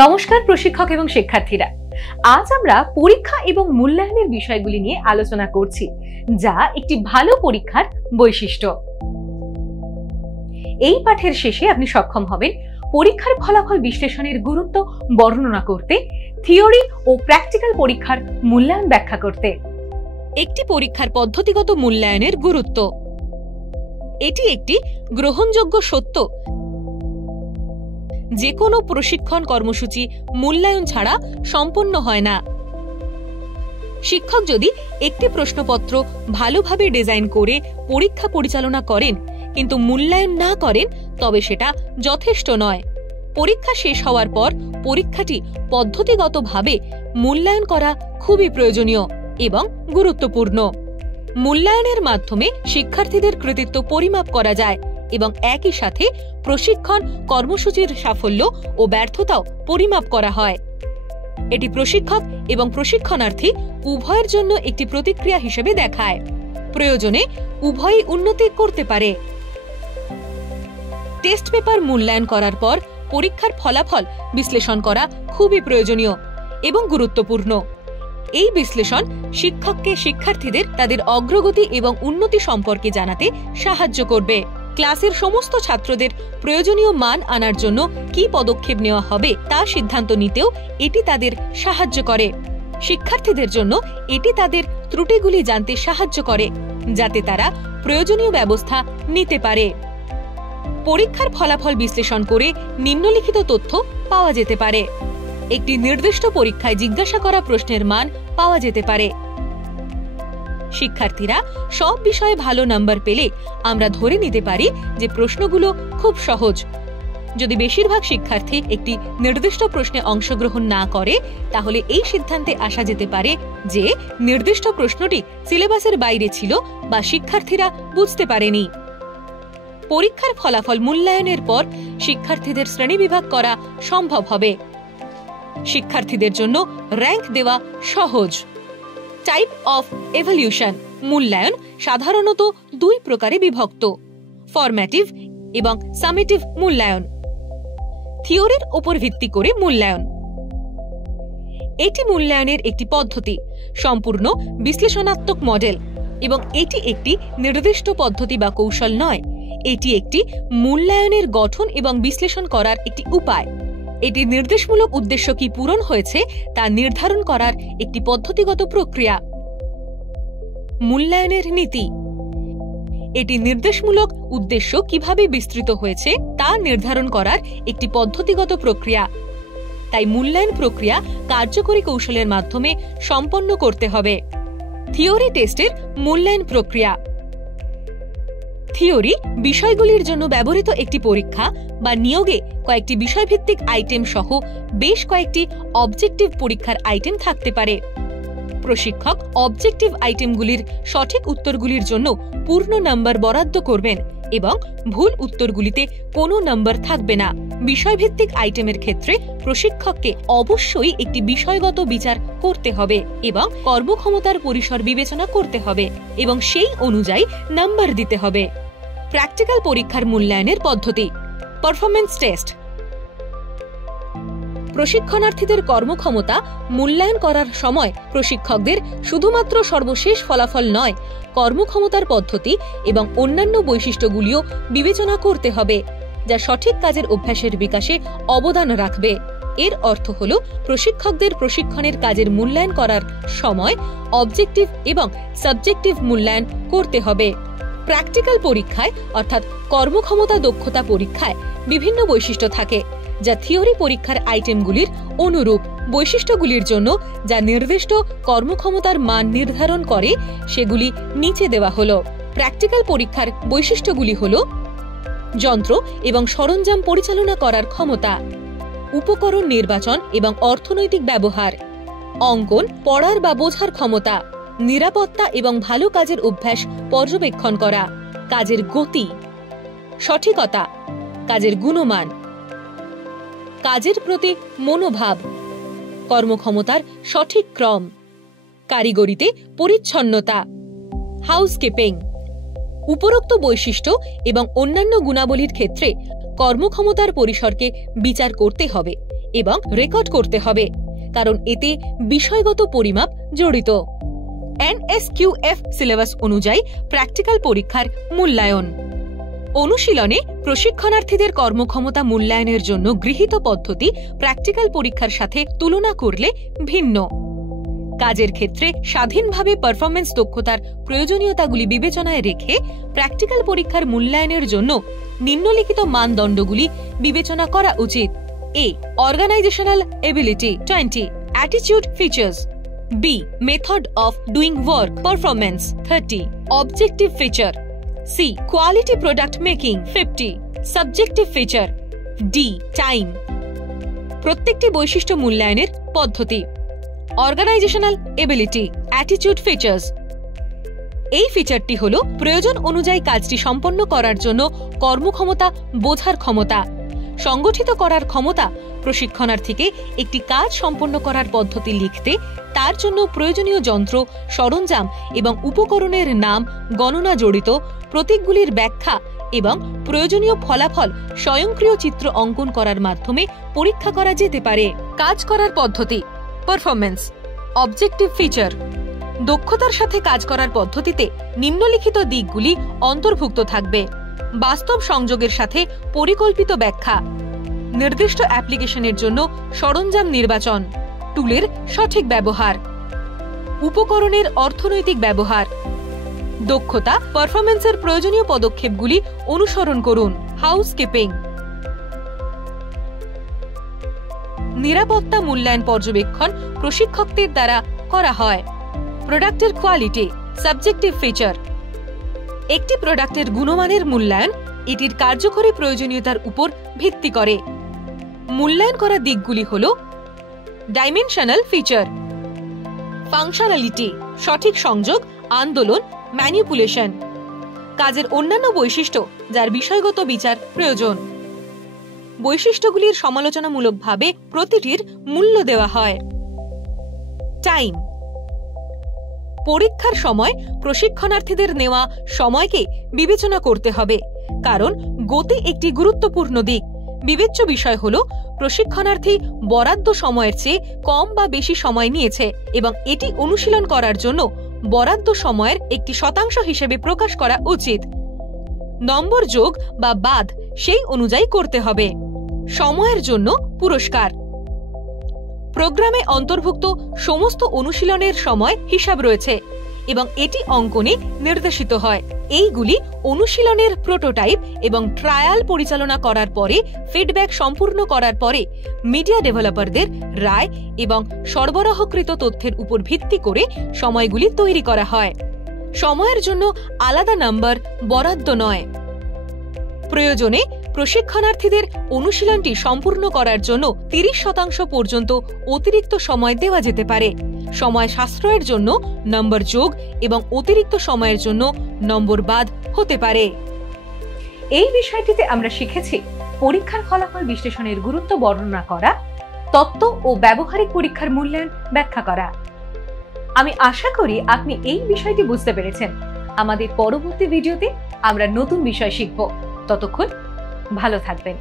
নমস্কার প্রশিক্ষক এবং শিক্ষার্থীরা, আজ আমরা পরীক্ষা এবং মূল্যায়নের বিষয়গুলি নিয়ে আলোচনা করছি, যা একটি ভালো পরীক্ষার বৈশিষ্ট্য। এই পাঠের শেষে আপনি সক্ষম হবেন পরীক্ষার ফলাফল বিশ্লেষণের গুরুত্ব বর্ণনা করতে, থিওরি ও প্র্যাকটিক্যাল পরীক্ষার মূল্যায়ন ব্যাখ্যা করতে। একটি পরীক্ষার পদ্ধতিগত মূল্যায়নের গুরুত্ব। এটি একটি গ্রহণযোগ্য সত্য যে কোনো প্রশিক্ষণ কর্মসূচি মূল্যায়ন ছাড়া সম্পন্ন হয় না। শিক্ষক যদি একটি প্রশ্নপত্র ভালোভাবে ডিজাইন করে পরীক্ষা পরিচালনা করেন কিন্তু মূল্যায়ন না করেন, তবে সেটা যথেষ্ট নয়। পরীক্ষা শেষ হওয়ার পর পরীক্ষাটি পদ্ধতিগতভাবে মূল্যায়ন করা খুবই প্রয়োজনীয় এবং গুরুত্বপূর্ণ। মূল্যায়নের মাধ্যমে শিক্ষার্থীদের কৃতিত্ব পরিমাপ করা যায় এবং একই সাথে প্রশিক্ষণ কর্মসূচির সাফল্য ও ব্যর্থতাও পরিমাপ করা হয়। এটি প্রশিক্ষক এবং প্রশিক্ষণার্থী উভয়ের জন্য একটি প্রতিক্রিয়া হিসেবে দেখায়। প্রয়োজনে উভয়ই উন্নতি করতে পারে। টেস্ট পেপার মূল্যায়ন করার পর পরীক্ষার ফলাফল বিশ্লেষণ করা খুবই প্রয়োজনীয় এবং গুরুত্বপূর্ণ। এই বিশ্লেষণ শিক্ষককে শিক্ষার্থীদের তাদের অগ্রগতি এবং উন্নতি সম্পর্কে জানাতে সাহায্য করবে। ক্লাসের সমস্ত ছাত্রদের প্রয়োজনীয় মান আনার জন্য কী পদক্ষেপ নেওয়া হবে তা সিদ্ধান্ত নিতেও এটি তাদের সাহায্য করে। শিক্ষার্থীদের জন্য এটি তাদের ত্রুটিগুলি জানতে সাহায্য করে, যাতে তারা প্রয়োজনীয় ব্যবস্থা নিতে পারে। পরীক্ষার ফলাফল বিশ্লেষণ করে নিম্নলিখিত তথ্য পাওয়া যেতে পারে। একটি নির্দিষ্ট পরীক্ষায় জিজ্ঞাসা করা প্রশ্নের মান পাওয়া যেতে পারে। শিক্ষার্থীরা সব বিষয়ে ভালো নাম্বার পেলে আমরা ধরে নিতে পারি যে প্রশ্নগুলো খুব সহজ। যদি বেশিরভাগ শিক্ষার্থী একটি নির্দিষ্ট প্রশ্নে অংশগ্রহণ না করে, তাহলে এই সিদ্ধান্তে আসা যেতে পারে যে নির্দিষ্ট প্রশ্নটি সিলেবাসের বাইরে ছিল বা শিক্ষার্থীরা বুঝতে পারেনি। পরীক্ষার ফলাফল মূল্যায়নের পর শিক্ষার্থীদের শ্রেণীবিভাগ করা সম্ভব হবে। শিক্ষার্থীদের জন্য র্যাঙ্ক দেওয়া সহজ। টাইপ অফ এভলিউশন মূল্যায়ন সাধারণত দুই প্রকারে বিভক্ত: ফরম্যাটিভ এবং সামেটিভ মূল্যায়ন। থিওরির উপর ভিত্তি করে মূল্যায়ন। এটি মূল্যায়নের একটি পদ্ধতি, সম্পূর্ণ বিশ্লেষণাত্মক মডেল, এবং এটি একটি নির্দিষ্ট পদ্ধতি বা কৌশল নয়। এটি একটি মূল্যায়নের গঠন এবং বিশ্লেষণ করার একটি উপায়। এটি নির্দেশমূলক উদ্দেশ্য কি পূরণ হয়েছে তা নির্ধারণ করার একটি পদ্ধতিগত প্রক্রিয়া। মূল্যায়নের নীতি। এটি নির্দেশমূলক উদ্দেশ্য কিভাবে বিস্তৃত হয়েছে তা নির্ধারণ করার একটি পদ্ধতিগত প্রক্রিয়া। তাই মূল্যায়ন প্রক্রিয়া কার্যকরী কৌশলের মাধ্যমে সম্পন্ন করতে হবে। থিওরি টেস্টের মূল্যায়ন প্রক্রিয়া। থিওরি বিষয়গুলির জন্য ব্যবহৃত একটি পরীক্ষা বা নিয়োগে কয়েকটি বিষয়ভিত্তিক আইটেম সহ বেশ কয়েকটি অবজেক্টিভ পরীক্ষার আইটেম থাকতে পারে। প্রশিক্ষক অবজেক্টিভ আইটেমগুলির সঠিক উত্তরগুলির জন্য পূর্ণ নম্বর বরাদ্দ করবেন এবং ভুল উত্তরগুলিতে কোনো নম্বর থাকবে না। বিষয়ভিত্তিক আইটেমের ক্ষেত্রে প্রশিক্ষককে অবশ্যই একটি বিষয়গত বিচার করতে হবে এবং কর্মক্ষমতার পরিসর বিবেচনা করতে হবে এবং সেই অনুযায়ী নম্বর দিতে হবে। প্র্যাকটিক্যাল পরীক্ষার মূল্যায়নের পদ্ধতি। Performance test. প্রশিক্ষণার্থীদের কর্মক্ষমতা মূল্যায়ন করার সময় প্রশিক্ষকদের শুধুমাত্র সর্বশেষ ফলাফল নয়, কর্মক্ষমতার পদ্ধতি এবং অন্যান্য বৈশিষ্ট্যগুলিও বিবেচনা করতে হবে, যা সঠিক কাজের অভ্যাসের বিকাশে অবদান রাখবে। এর অর্থ হল প্রশিক্ষকদের প্রশিক্ষণের কাজের মূল্যায়ন করার সময় অবজেক্টিভ এবং সাবজেক্টিভ মূল্যায়ন করতে হবে। প্র্যাকটিক্যাল পরীক্ষায় অর্থাৎ কর্মক্ষমতা দক্ষতা পরীক্ষায় বিভিন্ন বৈশিষ্ট্য থাকে, যা থিওরি পরীক্ষার আইটেমগুলির অনুরূপ। বৈশিষ্ট্যগুলির জন্য যা নির্দিষ্ট কর্মক্ষমতার মান নির্ধারণ করে সেগুলি নিচে দেওয়া হল। প্র্যাকটিক্যাল পরীক্ষার বৈশিষ্ট্যগুলি হল: যন্ত্র এবং সরঞ্জাম পরিচালনা করার ক্ষমতা, উপকরণ নির্বাচন এবং অর্থনৈতিক ব্যবহার, অঙ্কন, পড়ার বা বোঝার ক্ষমতা, নিরাপত্তা এবং ভালো কাজের অভ্যাস পর্যবেক্ষণ করা, কাজের গতি, সঠিকতা, কাজের গুণমান, কাজের প্রতি মনোভাব, কর্মক্ষমতার সঠিক ক্রম, কারিগরিতে পরিচ্ছন্নতা, হাউসকিপিং। উপরোক্ত বৈশিষ্ট্য এবং অন্যান্য গুণাবলীর ক্ষেত্রে কর্মক্ষমতার পরিসরকে বিচার করতে হবে এবং রেকর্ড করতে হবে, কারণ এতে বিষয়গত পরিমাপ জড়িত। NSQF সিলেবাস অনুযায়ী প্র্যাকটিক্যাল পরীক্ষার মূল্যায়ন। অনুশীলনে প্রশিক্ষণার্থীদের কর্মক্ষমতা মূল্যায়নের জন্য গৃহীত পদ্ধতি প্র্যাকটিক্যাল পরীক্ষার সাথে তুলনা করলে ভিন্ন। কাজের ক্ষেত্রে স্বাধীনভাবে পারফরমেন্স দক্ষতার প্রয়োজনীয়তাগুলি বিবেচনায় রেখে প্র্যাকটিক্যাল পরীক্ষার মূল্যায়নের জন্য নিম্নলিখিত মানদণ্ডগুলি বিবেচনা করা উচিত। A. Organizational ability 20 Attitude features. B. Method of doing work performance 30 Objective feature. C. Quality product making 50 Subjective feature. D. Time. প্রত্যেকটি বৈশিষ্ট্য মূল্যায়নের পদ্ধতি। Organisational ability attitude features. এই ফিচারটি হল প্রয়োজন অনুযায়ী কাজটি সম্পন্ন করার জন্য কর্মক্ষমতা বোঝার ক্ষমতা। সংগঠিত করার ক্ষমতা প্রশিক্ষণার্থীকে একটি কাজ সম্পন্ন করার পদ্ধতি লিখতে, তার জন্য প্রয়োজনীয় যন্ত্র, সরঞ্জাম এবং উপকরণের নাম, গণনা জড়িত প্রতীকগুলির ব্যাখ্যা এবং প্রয়োজনীয় ফলাফল স্বয়ংক্রিয় চিত্র অঙ্কন করার মাধ্যমে পরীক্ষা করা যেতে পারে। কাজ করার পদ্ধতি পারফরম্যান্স। Objective feature. দক্ষতার সাথে কাজ করার পদ্ধতিতে নিম্নলিখিত দিকগুলি অন্তর্ভুক্ত থাকবে: বাস্তব সংযোগের সাথে পরিকল্পিত ব্যাখ্যা, নির্দিষ্ট অ্যাপ্লিকেশনের জন্য সরঞ্জাম নির্বাচন, টুলের সঠিক ব্যবহার, উপকরণের অর্থনৈতিক ব্যবহার। দক্ষতা পারফরম্যান্সের প্রয়োজনীয় পদক্ষেপগুলি অনুসরণ করুন। হাউসকিপিং। নিরাপত্তা মূল্যায়ন পর্যবেক্ষণ প্রশিক্ষকদের দ্বারা করা হয়। প্রোডাক্টের কোয়ালিটি সাবজেক্টিভ ফিচার। একটি প্রোডাক্টের গুণমানের মূল্যায়ন এটির কার্যকরী প্রয়োজনীয়তার উপর ভিত্তি করে। মূল্যায়ন করা দিকগুলি হল ডাইমেনশনাল ফিচার, ফাংশনালিটি সঠিক সংযোগ, আন্দোলন, ম্যানিপুলেশন, কাজের অন্যান্য বৈশিষ্ট্য যার বিষয়গত বিচার প্রয়োজন। বৈশিষ্ট্যগুলির সমালোচনামূলকভাবে প্রতিটির মূল্য দেওয়া হয়। টাইম। পরীক্ষার সময় প্রশিক্ষণার্থীদের নেওয়া সময়কে বিবেচনা করতে হবে, কারণ গতি একটি গুরুত্বপূর্ণ দিক। বিবেচ্য বিষয় হল প্রশিক্ষণার্থী বরাদ্দ সময়ের চেয়ে কম বা বেশি সময় নিয়েছে এবং এটি অনুশীলন করার জন্য বরাদ্দ সময়ের একটি শতাংশ হিসেবে প্রকাশ করা উচিত। নম্বর যোগ বা বাদ সেই অনুযায়ী করতে হবে। সময়ের জন্য পুরস্কার। প্রোগ্রামে অন্তর্ভুক্ত সমস্ত অনুশীলনের সময় হিসাব রয়েছে এবং এটি অঙ্কনে নির্দেশিত হয়। এইগুলি অনুশীলনের প্রোটোটাইপ এবং ট্রায়াল পরিচালনা করার পরে, ফিডব্যাক সম্পূর্ণ করার পরে মিডিয়া ডেভেলপারদের রায় এবং সরবরাহকৃত তথ্যের উপর ভিত্তি করে সময়গুলি তৈরি করা হয়। সময়ের জন্য আলাদা নাম্বার বরাদ্দ নয়। প্রয়োজনে প্রশিক্ষণার্থীদের অনুশীলনটি সম্পূর্ণ করার জন্য 30% পর্যন্ত অতিরিক্ত সময় দেওয়া যেতে পারে। সময় সাশ্রয়ের জন্য নম্বর যোগ এবং অতিরিক্ত সময়ের জন্য নম্বর বাদ হতে পারে। এই বিষয়টিতে আমরা শিখেছি পরীক্ষার ফলাফল বিশ্লেষণের গুরুত্ব বর্ণনা করা, তত্ত্ব ও ব্যবহারিক পরীক্ষার মূল্যায়ন ব্যাখ্যা করা। আমি আশা করি আপনি এই বিষয়টি বুঝতে পেরেছেন। আমাদের পরবর্তী ভিডিওতে আমরা নতুন বিষয় শিখব। ততক্ষণ ভালো থাকবেন।